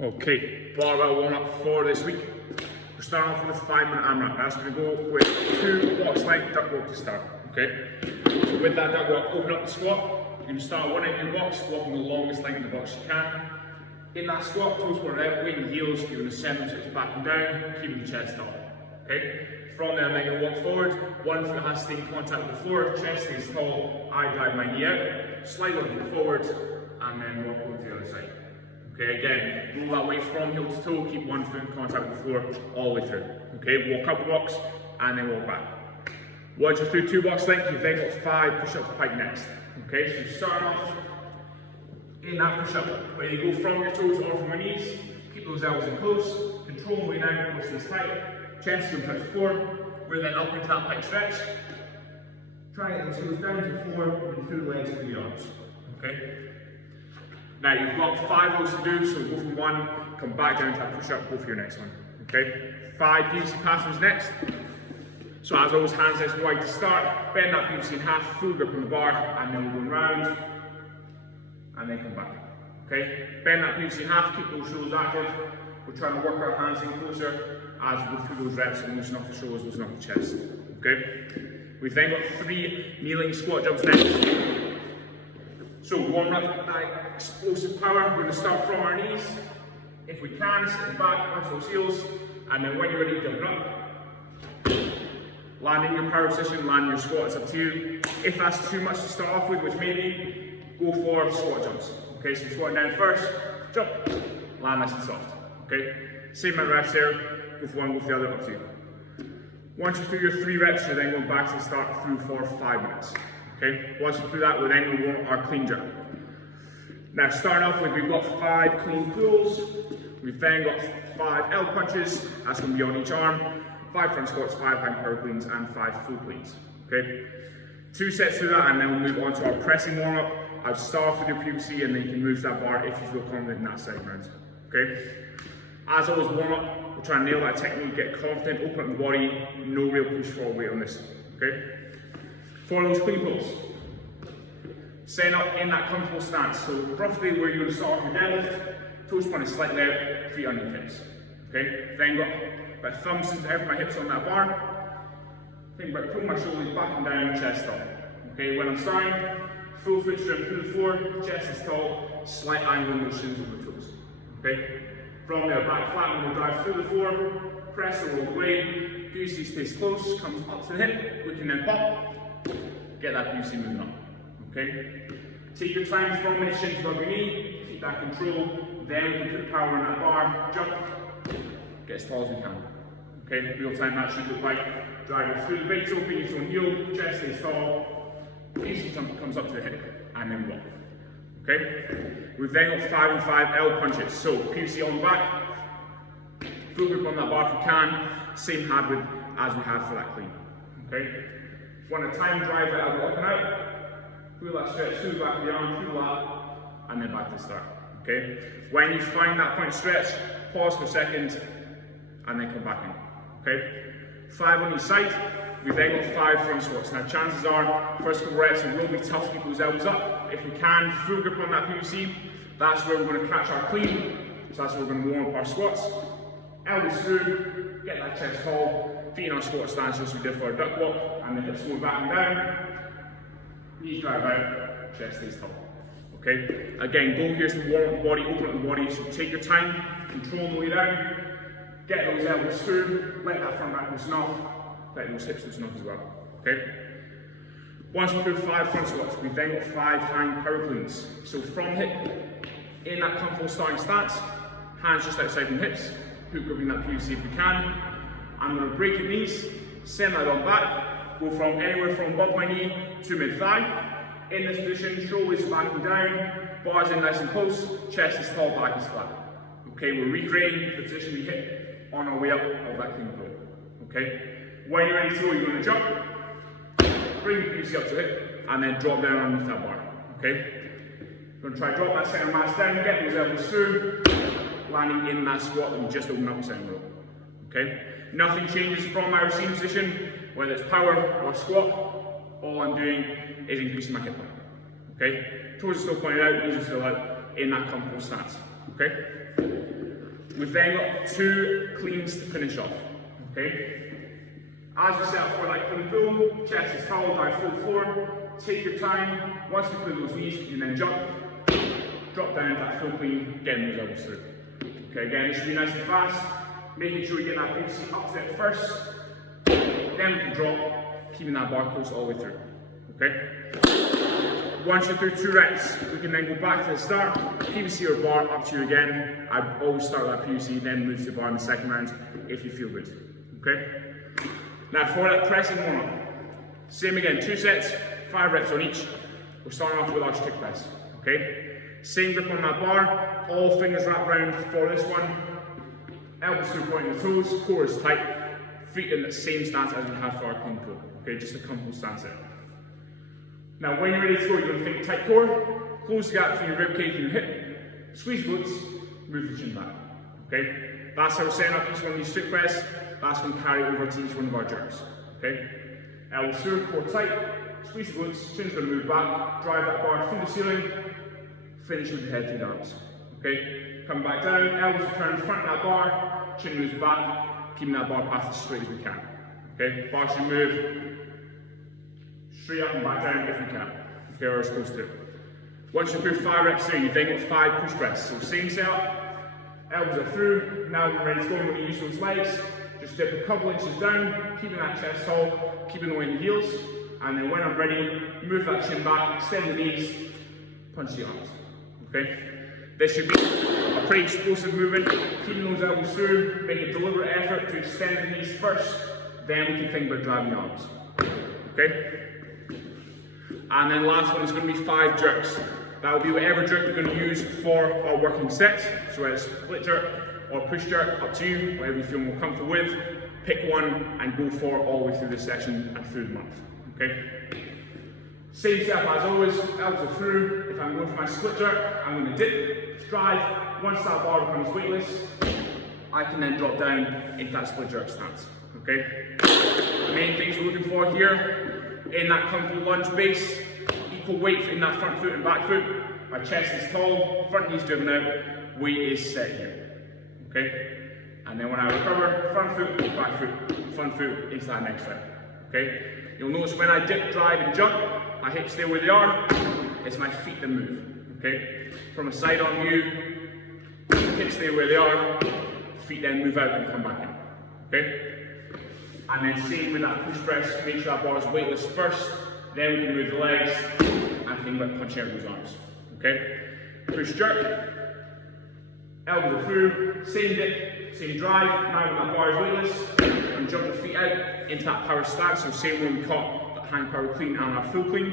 Okay, barbell warm up for this week. We're starting off with a 5-minute AMRAP. That's going to go with 2 blocks length duck walk to start. Okay, so with that duck walk, open up the squat. You're going to start one end of your box, walking the longest length of the box you can. In that squat, toes pointed out, weight and heels. You're going to send them so it's back and down, keeping the chest up. Okay, from there, then you're going to walk forward. One foot has to stay in contact with the floor, chest stays tall. I drive my knee out, slide one foot forward, and then walk over to the other side. Okay, again, roll that weight from heel to toe, keep one foot in contact with the floor all the way through. Okay, walk up blocks and then walk back. Once you're through 2 blocks length, you've then got 5 push-up to pike next. Okay, so you start off in that push-up, where you go from your toes or from your knees, keep those elbows in close, control the way down, core stays tight, chest is going to touch the floor. We're then up into that pike stretch. Try and get those heels down to the floor and through the legs through the arms. Okay. Now you've got 5 of those to do, so go from 1, come back down to that push-up, go for your next one. Okay? 5 PVC pass-throughs next. So as always, hands nice and wide to start, bend that PVC in half, full grip on the bar, and then we're going round, and then come back. Okay? Bend that PVC in half, keep those shoulders active. We're trying to work our hands in closer as we go through those reps and loosen up the shoulders, loosen up the chest. Okay? We've then got 3 kneeling squat jumps next. So warm up that explosive power. We're going to start from our knees. If we can, sit back onto those heels, and then when you're ready, jump up. Land in your power position, land in your squat, it's up to you. If that's too much to start off with, which may be, go for squat jumps. Okay, so squatting down first, jump, land nice and soft. Okay, same amount of reps there, go for one, go for the other, up to you. Once you do your 3 reps, you're then going back to the start through for 5 minutes. Okay, once you do that, we're then going to warm up our clean jerk. Now, starting off with, we've got 5 clean pulls. We've then got 5 L punches. That's going to be on each arm. 5 front squats, 5 hang power cleans, and 5 full cleans. Okay, 2 sets through that, and then we'll move on to our pressing warm up. I'll start off with your PVC, and then you can move that bar if you feel confident in that second round. Okay, as always, warm up. We'll try and nail that technique, get confident, open up the body. No real push forward weight on this. Okay. For those clean pulls, setting up in that comfortable stance. So roughly where you're going to start off your deadlift, toes pointed slightly out, feet on your hips. Okay, then got my thumbs out my hips on that bar. Think about pulling my shoulders back and down, chest up. Okay, when I'm starting, full foot straight through the floor, chest is tall, slight angle in the shins of the toes. Okay, from there, back flat, we'll drive through the floor, press the roll away, PVC stays close, comes up to the hip, we can then pop. Get that PVC moving up. Okay? Take your time from the shins above your knee, keep that control, then we can put power on that bar, jump, get as tall as we can. Okay? Real time that should look like driving through the base open, your own heel, chest stays tall, PVC comes up to the hip, and then walk. Okay? We've then got 5 and 5 L punches. So PVC on the back, full grip on that bar if you can, same hand width as we had for that clean. Okay? Want a time drive it up and out, feel that stretch through the back of the arm, feel that, and then back to the start. Okay? When you find that point stretch, pause for a second, and then come back in. Okay? 5 on each side, we've then got 5 front squats. Now chances are, first couple reps, it will be tough to keep those elbows up. If we can, full grip on that PVC, that's where we're going to catch our clean. So that's where we're going to warm up our squats. Elbows through, get that chest tall, feet in our squat stance just as we did for our duck walk, and the hips move back and down, knees drive out, chest stays tall. Okay? Again, goal here is to warm up the body, open up the body, so take your time, control the way down, get those elbows through, let that front back loosen off, let those hips loosen off as well. Okay? Once we do 5 front squats, we've then got 5 hang power cleans. So from hip, in that comfortable starting stance, hands just outside from hips, hook gripping that PVC if we can. I'm going to break your knees, send that on back, go from anywhere from above my knee to mid-thigh. In this position, shoulders back and down, bars in nice and close, chest is tall, back is flat. Okay, we're recreating the position we hit on our way up of that clean pull. Okay, when you're ready to go, you're going to jump, bring the PVC up to it, and then drop down underneath that bar. Okay, we're going to try to drop that center mass down, get those elbows through, landing in that squat and just open up the center row. Okay? Nothing changes from my receiving position, whether it's power or squat. All I'm doing is increasing my hip point. Okay? Toes are still pointed out, knees are still out in that comfortable stance. Okay? We've then got 2 cleans to finish off, okay? As you set up for that clean pull, chest is tall, drive full forward, take your time. Once you pull those knees, you can then jump, drop down to that full clean, getting those elbows through. Okay, again, this should be nice and fast, making sure you get that big seat up set first, then we can drop, keeping that bar close all the way through, okay? Once you're through 2 reps, we can then go back to the start, PVC or bar, up to you again. I always start with that PVC, then move to the bar in the second round, if you feel good, okay? Now for that pressing warm-up, same again, 2 sets, 5 reps on each. We're starting off with our stick press, okay? Same grip on that bar, all fingers wrapped round for this one. Elbows through pointing the toes, core is tight, feet in the same stance as we had for our clean pull, okay? Just a comfortable stance there. Now when you're ready to go, you're going to think tight core, close the gap between your rib cage and your hip, squeeze glutes, move the chin back, okay? That's how we're setting up each one of these stick press. That's going to carry over to each one of our jerks, okay? Elbows through, core tight, squeeze the glutes, chin's going to move back, drive that bar through the ceiling, finish with the head through the arms, okay? Come back down, elbows return in front of that bar, chin moves back, keeping that bar path as straight as we can, okay? Bar should move straight up and back down if you can, okay, or as close to it. Once you're through 5 reps here, you then got 5 push press. So same setup, elbows are through, now we're ready to go and we're going to use those legs. Just dip a couple inches down, keeping that chest tall, keeping the weight in the heels, and then when I'm ready, move that chin back, extend the knees, punch the arms, okay? This should be a pretty explosive movement, keeping those elbows through, make a deliberate effort to extend the knees first, then we can think about driving the arms, okay? And then last one is going to be 5 jerks. That will be whatever jerk you're going to use for our working set. So whether it's split jerk or push jerk, up to you, whatever you feel more comfortable with. Pick one and go for all the way through this session and through the month, okay? Same setup as always, elbows are through. If I'm going for my split jerk, I'm going to dip, drive. Once that bar becomes weightless, I can then drop down into that split jerk stance, okay? The main things we're looking for here, in that comfortable lunge base, equal weight in that front foot and back foot. My chest is tall, front knees driven out, weight is set here, okay? And then when I recover, front foot, back foot, front foot into that next rep, okay? You'll notice when I dip, drive and jump, my hips stay where they are, it's my feet that move, okay? From a side on view, hips stay where they are, feet then move out and come back in, okay? And then same with that push press, make sure that bar is weightless first, then we can move the legs and think about punching out those arms, okay? Push jerk, elbows are through, same dip, same drive, now when that bar is weightless, and jump the feet out into that power stance, so same way we caught that hang power clean and our full clean.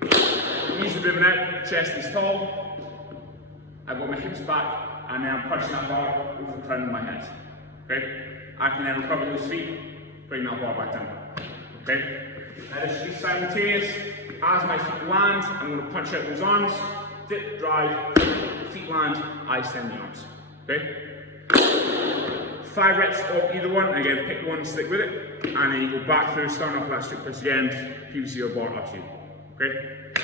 Knees are driven out, chest is tall, I've got my hips back, and then I'm punching that bar over the crown of my head, okay? I can then recover those feet, bring that bar back down, okay? Now this should be simultaneous. As my feet land, I'm going to punch out those arms, dip, drive, feet land, I extend the arms, okay? 5 reps of either one, again pick one, stick with it, and then you go back through, starting off with that strict press again, PVC or bar up to you, okay?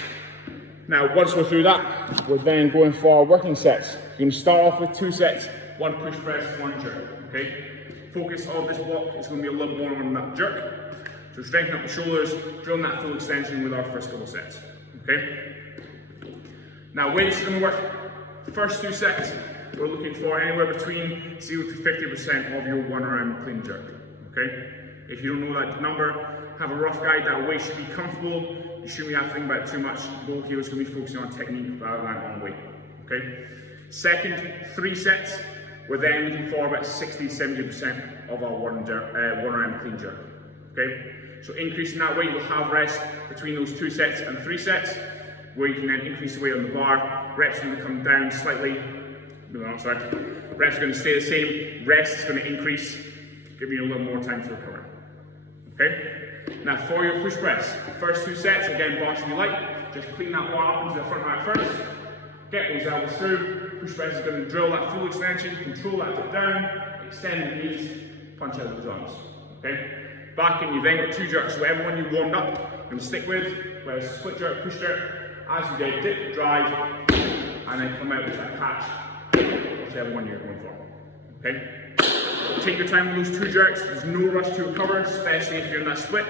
Now once we're through that, we're then going for our working sets. You're going to start off with 2 sets, 1 push press, 1 jerk, okay? Focus of this block is going to be a little more on that jerk. So strengthen up the shoulders, drilling that full extension with our first couple sets, okay? Now weights are going to work. First 2 sets, we're looking for anywhere between 0 to 50% of your 1 arm clean jerk, okay? If you don't know that number, have a rough guide. That weight should be comfortable. You shouldn't have to think about it too much. The goal here is going to be focusing on technique rather than on weight, okay? Second 3 sets, we're then looking for about 60 to 70% of our 1 arm clean jerk, okay? So increasing that weight, you'll have rest between those 2 sets and 3 sets, where you can then increase the weight on the bar. Reps are going to come down slightly. No, sorry. Reps are going to stay the same. Rest is going to increase, giving you a little more time to recover. Okay? Now for your push press, first 2 sets, again, bar should be light. Just clean that bar up into the front rack first. Get those elbows through. Push press is going to drill that full extension, control that dip down, extend the knees, punch out those arms. Okay? Back in, you then got 2 jerks. So whatever one you warmed up, you're going to stick with, whether it's split jerk, push jerk. As you go, dip, drive, and then come out with that catch, whichever one you're going for. Okay? Take your time with those 2 jerks. There's no rush to recover, especially if you're in that split.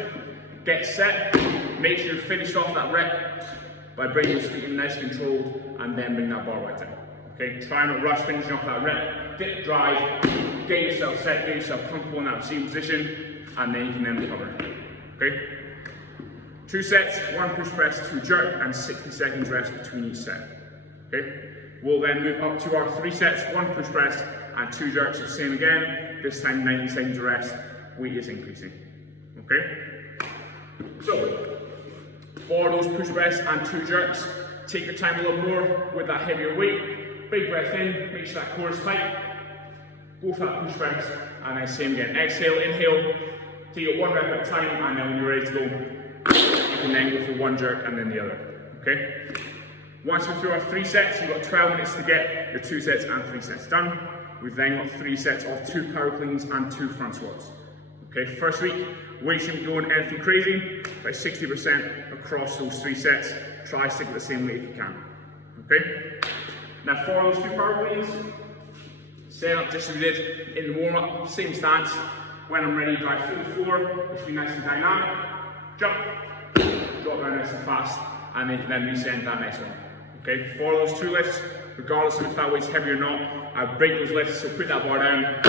Get set. Make sure you're finished off that rep by bringing those feet in nice and controlled, and then bring that bar right down. Okay? Try not rush finishing off that rep. Dip, drive, get yourself set, get yourself comfortable in that same position, and then you can then recover. Okay? 2 sets, 1 push press, 2 jerk, and 60 seconds rest between each set. Okay? We'll then move up to our 3 sets, 1 push press, and 2 jerks, the same again. This time 90 seconds of rest, weight is increasing. Okay? So, for those push press and 2 jerks, take your time a little more with that heavier weight. Big breath in, make sure that core is tight. Go for that push press, and then same again. Exhale, inhale, take it 1 rep at a time, and then when you're ready to go, you can then go for 1 jerk and then the other. Okay? Once we're through our 3 sets, you've got 12 minutes to get your 2 sets and 3 sets done. We've then got 3 sets of 2 power cleans and 2 front squats. Okay, first week, weight shouldn't be going anything crazy, by 60% across those 3 sets. Try stick with the same weight if you can. Okay? Now for those 2 power cleans, set up just as we did in the warm-up, same stance. When I'm ready, drive through the floor, it should be nice and dynamic. Jump, drop down nice and fast, and then resend that next one. Okay, for those 2 lifts, regardless of if that weight's heavy or not, I break those lifts, so put that bar down,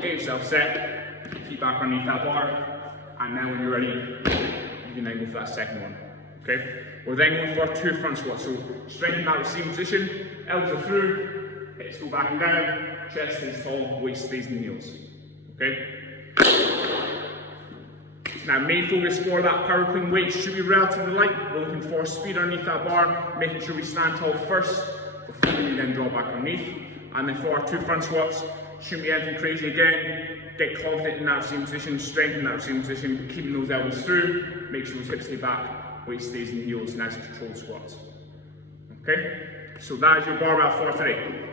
get yourself set, feet back underneath that bar, and then when you're ready, you can then go for that second one. Okay, we're then going for our 2 front squats, so straighten that same position, elbows are through, hips go back and down, chest stays tall, waist stays in the heels. Okay? Now, main focus for that power clean weight should be relatively light. We're looking for speed underneath that bar, making sure we stand tall first before we then draw back underneath. And then for our 2 front squats, shouldn't be anything crazy again. Get confident in that same position, strengthen that same position, keeping those elbows through, make sure those hips stay back, waist stays in the heels, nice controlled squats. Okay? So that is your barbell for today.